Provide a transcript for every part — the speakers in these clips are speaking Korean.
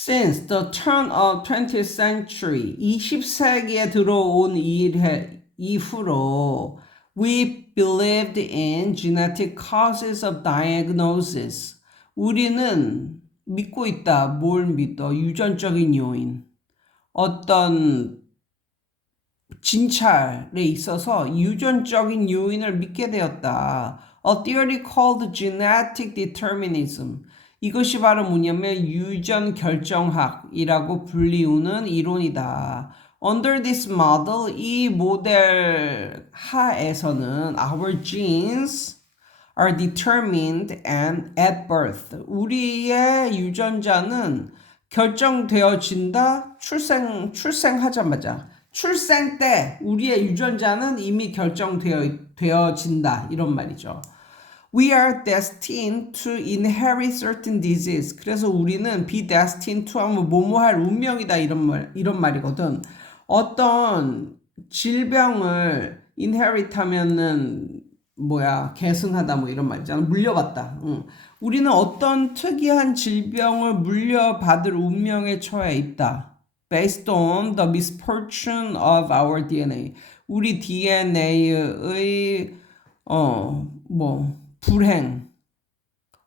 Since the turn of 20th century, 20세기에 들어온 이래 이후로 we believed in genetic causes of diagnosis. 우리는 믿고 있다. 뭘 믿어? 유전적인 요인. 어떤 진찰에 있어서 유전적인 요인을 믿게 되었다. A theory called genetic determinism. 이것이 바로 뭐냐면 유전 결정학이라고 불리우는 이론이다. Under this model, 이 모델 하에서는 our genes are determined and at birth. 우리의 유전자는 결정되어진다. 출생 출생하자마자 출생 때 우리의 유전자는 이미 결정되어진다 이런 말이죠. We are destined to inherit certain disease. 그래서 우리는 be destined to 하면 뭐뭐할 운명이다 이런 말 이런 말이거든. 어떤 질병을 inherit 하면은 뭐야 계승하다 뭐 이런 말이잖아 물려받다. 응. 우리는 어떤 특이한 질병을 물려받을 운명에 처해 있다. Based on the misfortune of our DNA. 우리 DNA의 어뭐 불행,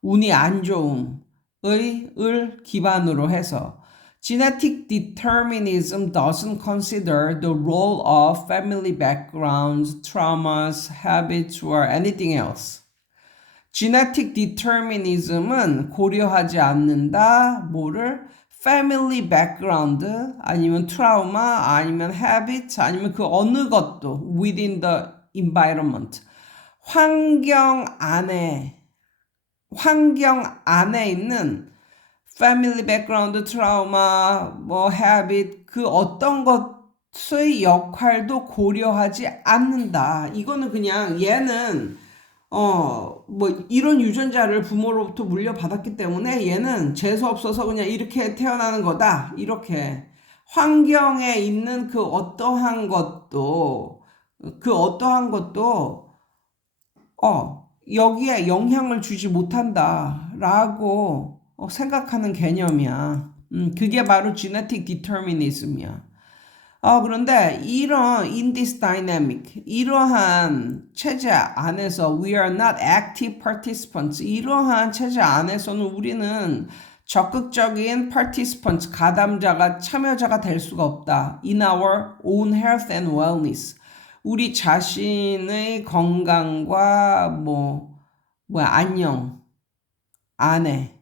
운이 안 좋음의,을 기반으로 해서 genetic determinism doesn't consider the role of family backgrounds, traumas, habits, or anything else. genetic determinism은 고려하지 않는다. 뭐를? family background 아니면 트라우마 아니면 habit 아니면 그 어느 것도 within the environment 환경 안에 환경 안에 있는 패밀리 백그라운드 트라우마 뭐 헤비트 그 어떤 것의 역할도 고려하지 않는다. 이거는 그냥 얘는 어 뭐 이런 유전자를 부모로부터 물려받았기 때문에 얘는 재수 없어서 그냥 이렇게 태어나는 거다. 이렇게 환경에 있는 그 어떠한 것도 그 어떠한 것도 어, 여기에 영향을 주지 못한다라고 어, 생각하는 개념이야. 음, 그게 바로 genetic determinism이야. 어, 그런데 이런 in this dynamic, 이러한 체제 안에서 we are not active participants. 이러한 체제 안에서는 우리는 적극적인 participants, 가담자가, 참여자가 될 수가 없다. In our own health and wellness. 우리 자신의 건강과 뭐 뭐야 안녕 안에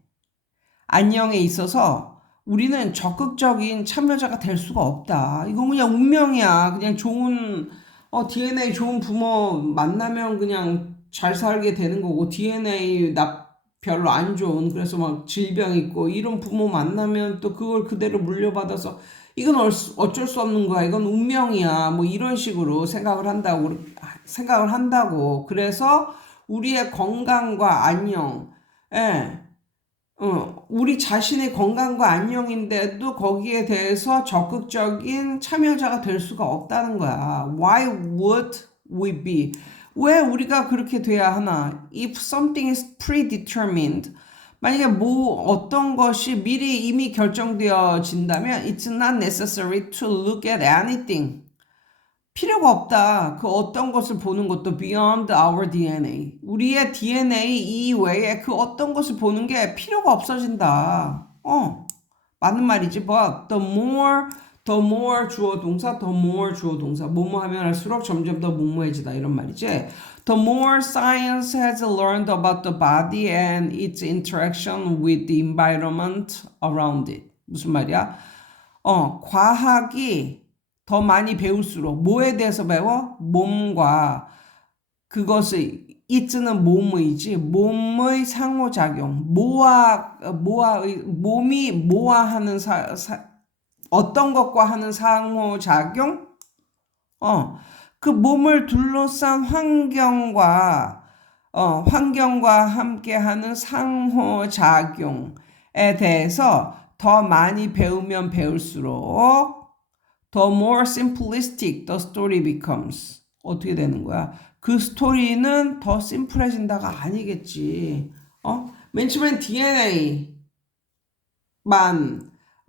안녕에 있어서 우리는 적극적인 참여자가 될 수가 없다. 이건 그냥 운명이야. 그냥 좋은 어 DNA 좋은 부모 만나면 그냥 잘 살게 되는 거고 DNA 나 별로 안 좋은 그래서 막 질병 있고 이런 부모 만나면 또 그걸 그대로 물려받아서 이건 어쩔 수 없는 거야. 이건 운명이야. 뭐 이런 식으로 생각을 한다고 생각을 한다고. 그래서 우리의 건강과 안녕, 예, 어, 우리 자신의 건강과 안녕인데도 거기에 대해서 적극적인 참여자가 될 수가 없다는 거야. Why would we be? 왜 우리가 그렇게 돼야 하나? If something is predetermined, 만약에 뭐 어떤 것이 미리 이미 결정되어진다면 it's not necessary to look at anything. 필요가 없다. 그 어떤 것을 보는 것도 beyond our DNA. 우리의 DNA 이외에 그 어떤 것을 보는 게 필요가 없어진다. 어, 맞는 말이지. But the more 더 more 주어 동사, 더 more 주어 동사. 뭐뭐 하면 할수록 점점 더 뭐뭐해지다 이런 말이지. The more science has learned about the body and its interaction with the environment around it. 무슨 말이야? 어, 과학이 더 많이 배울수록 뭐에 대해서 배워? 몸과 그것의 it는 몸의지 몸의 상호작용 뭐와 뭐와 몸이 뭐와 하는 사, 사 어떤 것과 하는 상호작용? 어, 그 몸을 둘러싼 환경과, 어, 환경과 함께 하는 상호작용에 대해서 더 많이 배우면 배울수록 the more simplistic the story becomes. 어떻게 되는 거야? 그 스토리는 더 심플해진다가 아니겠지. 어? 맨 처음엔 DNA만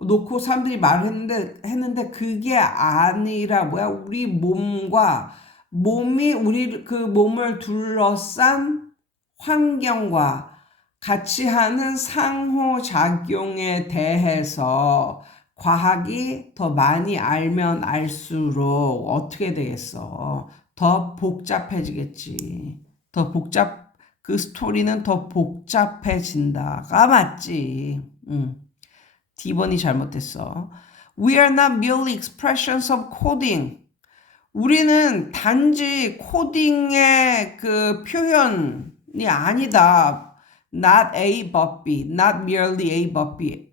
놓고 사람들이 말을 했는데 했는데 그게 아니라 뭐야 우리 몸과 몸이 우리 그 몸을 둘러싼 환경과 같이 하는 상호작용에 대해서 과학이 더 많이 알면 알수록 어떻게 되겠어? 더 복잡해지겠지. 더 복잡, 그 스토리는 더 복잡해진다가 맞지. 응. D번이 잘못됐어. We are not merely expressions of coding. 우리는 단지 코딩의 그 표현이 아니다. Not A but B. Not merely A but B.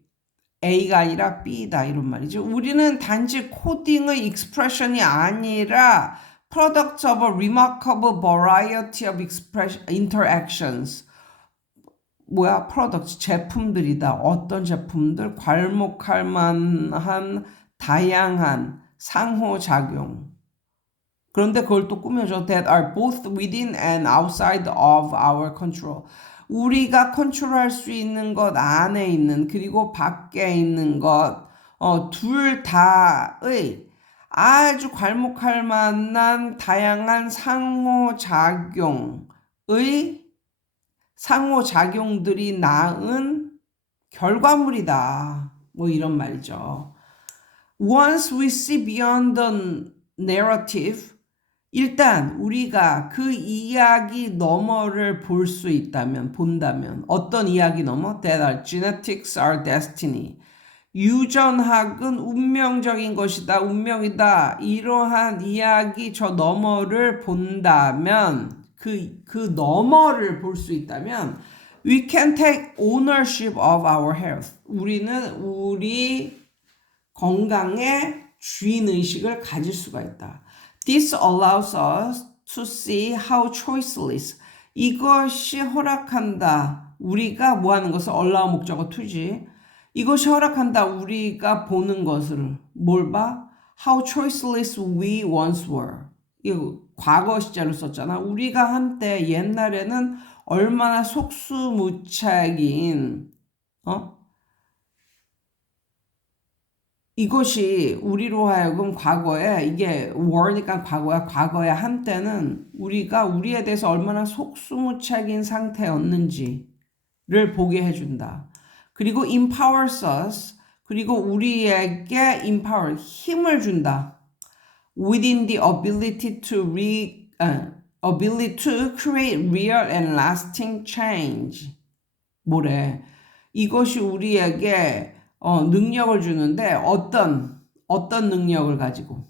A가 아니라 B다 이런 말이죠. 우리는 단지 코딩의 expression이 아니라 products of a remarkable variety of expression interactions. 뭐야 프로덕트 제품들이다. 어떤 제품들 괄목할 만한 다양한 상호작용. 그런데 그걸 또 꾸며줘. That are both within and outside of our control. 우리가 컨트롤할 수 있는 것 안에 있는 그리고 밖에 있는 것, 어, 둘 다의 아주 괄목할 만한 다양한 상호작용의 상호작용들이 낳은 결과물이다. 뭐 이런 말이죠. Once we see beyond the narrative, 일단 우리가 그 이야기 너머를 볼 수 있다면, 본다면, 어떤 이야기 너머? That our genetics are destiny. 유전학은 운명적인 것이다, 운명이다. 이러한 이야기 저 너머를 본다면, 그, 그 너머를 볼 수 있다면, we can take ownership of our health. 우리는 우리 건강의 주인의식을 가질 수가 있다. This allows us to see how choiceless. 이것이 허락한다. 우리가 뭐 하는 것을 allow 목적어 to지. 이것이 허락한다. 우리가 보는 것을 뭘 봐? How choiceless we once were. 이거 과거 시제로 썼잖아. 우리가 한때 옛날에는 얼마나 속수무책인 어? 이것이 우리로 하여금 과거에 이게 war니까 과거야 과거에 한때는 우리가 우리에 대해서 얼마나 속수무책인 상태였는지를 보게 해준다. 그리고 empowers us 그리고 우리에게 empower 힘을 준다. Within the ability to re uh, ability to create real and lasting change. 뭐래? 이것이 우리에게 어, 능력을 주는데 어떤 어떤 능력을 가지고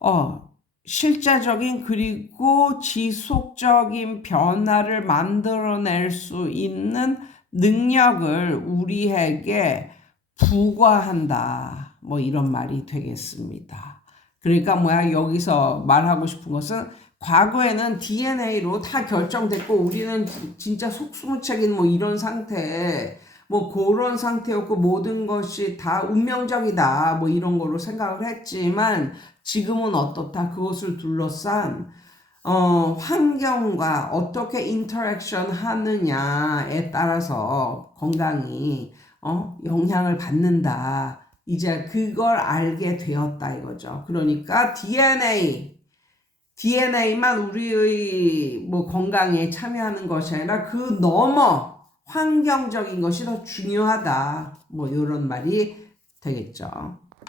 어, 실제적인 그리고 지속적인 변화를 만들어낼 수 있는 능력을 우리에게 부과한다. 뭐 이런 말이 되겠습니다. 그러니까 뭐야 여기서 말하고 싶은 것은 과거에는 DNA로 다 결정됐고 우리는 진짜 속수무책인 뭐 이런 상태에 뭐 그런 상태였고 모든 것이 다 운명적이다 뭐 이런 거로 생각을 했지만 지금은 어떻다 그것을 둘러싼 어, 환경과 어떻게 인터랙션 하느냐에 따라서 건강이 어, 영향을 받는다. 이제 그걸 알게 되었다 이거죠. 그러니까 DNA DNA만 우리의 뭐 건강에 참여하는 것이 아니라 그 넘어 환경적인 것이 더 중요하다. 뭐 이런 말이 되겠죠.